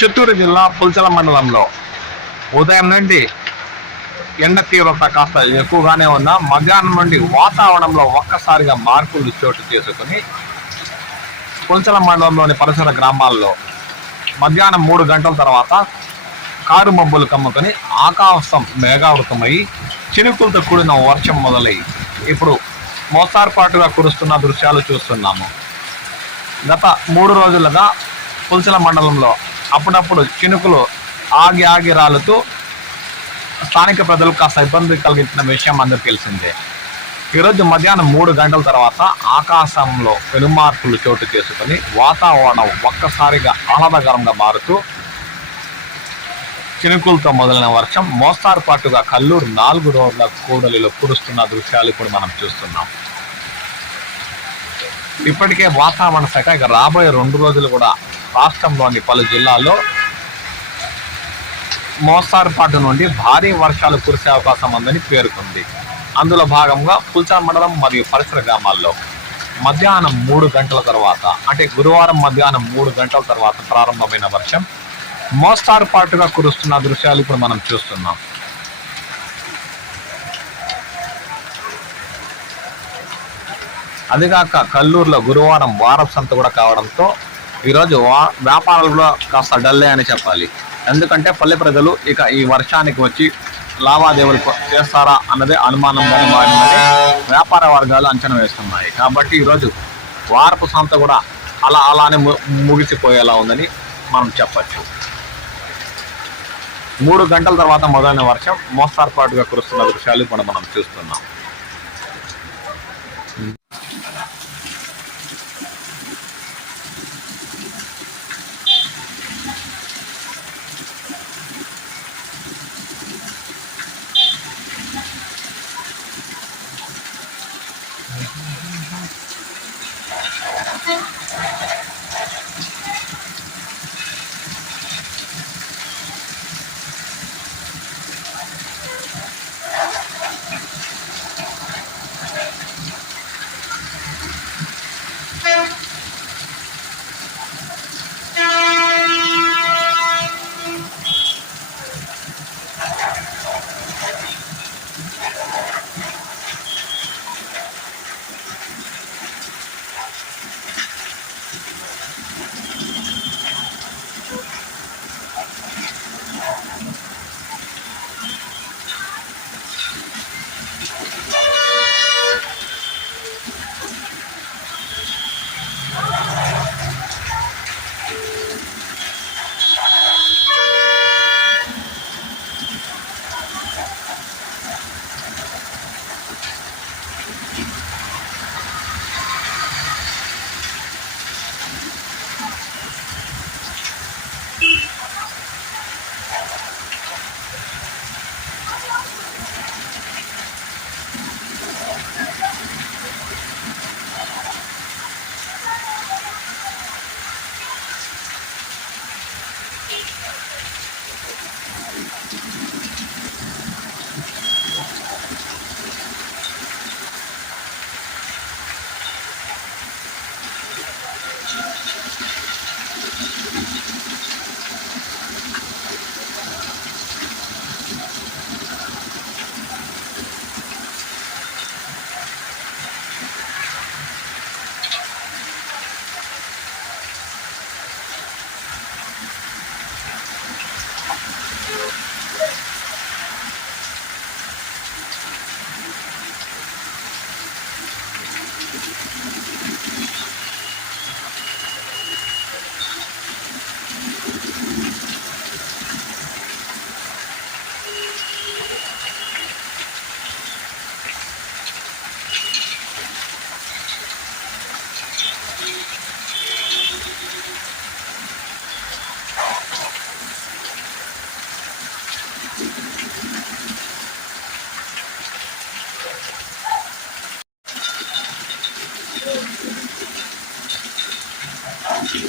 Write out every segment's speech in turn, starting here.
చిత్తూరు జిల్లా పుల్చల మండలంలో ఉదయం నుండి ఎండ తీవ్రత కాస్త ఎక్కువగానే ఉన్న మధ్యాహ్నం నుండి వాతావరణంలో ఒక్కసారిగా మార్పులు చోటు చేసుకుని పుల్చల మండలంలోని పరిసర గ్రామాల్లో మధ్యాహ్నం మూడు గంటల తర్వాత కారు మబ్బులు కమ్ముకొని ఆకాశం మేఘావృతమై చినుకులతో కూడిన వర్షం మొదలై ఇప్పుడు మోస్తార్పాటుగా కురుస్తున్న దృశ్యాలు చూస్తున్నాము. గత మూడు రోజులుగా పుల్చల మండలంలో అప్పుడప్పుడు చినుకులు ఆగి ఆగి రాలుతూ స్థానిక ప్రజలకు కాస్త ఇబ్బంది కలిగించిన విషయం అందరికీ తెలిసిందే. ఈరోజు మధ్యాహ్నం మూడు గంటల తర్వాత ఆకాశంలో పెనుమార్పులు చోటు చేసుకొని వాతావరణం ఒక్కసారిగా ఆహ్లాదకరంగా మారుతూ చినుకులతో మొదలైన వర్షం మోస్తారు పాటుగా కల్లూరు నాలుగు రోడ్ల కూడలిలో కురుస్తున్న దృశ్యాలు ఇప్పుడు మనం చూస్తున్నాం. ఇప్పటికే వాతావరణ శాఖ ఇక రాబోయే రెండు రోజులు కూడా రాష్ట్రంలోని పలు జిల్లాల్లో మోస్తారుపాటు నుండి భారీ వర్షాలు కురిసే అవకాశం ఉందని పేర్కొంది. అందులో భాగంగా పుల్చా మండలం మరియు పరిసర గ్రామాల్లో మధ్యాహ్నం మూడు గంటల తర్వాత అంటే గురువారం మధ్యాహ్నం మూడు గంటల తర్వాత ప్రారంభమైన వర్షం మోస్తారుపాటుగా కురుస్తున్న దృశ్యాలు ఇప్పుడు మనం చూస్తున్నాం. అదిగాక కల్లూరులో గురువారం వారసంత కూడా కావడంతో ఈరోజు వ్యాపారాలు కూడా కాస్త డల్లే అని చెప్పాలి. ఎందుకంటే పల్లె ప్రజలు ఇక ఈ వర్షానికి వచ్చి లావాదేవీలు చేస్తారా అన్నదే అనుమానంగానే మారిందని వ్యాపార వర్గాలు అంచనా వేస్తున్నాయి. కాబట్టి ఈరోజు వారపు సంత కూడా అలా అలానే ము- ముగిసిపోయేలా ఉందని మనం చెప్పచ్చు. మూడు గంటల తర్వాత మొదలైన వర్షం మోస్తార్పాటుగా కురుస్తున్న దృశ్యాలు ఇప్పుడు మనం చూస్తున్నాం. きる。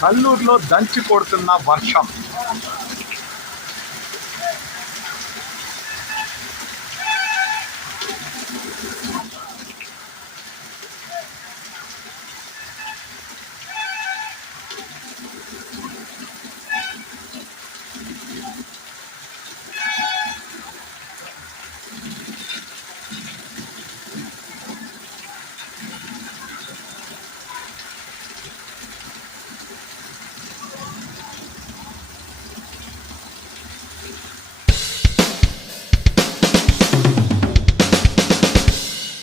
కల్లూరులో దంచి కొడుతున్న వర్షం.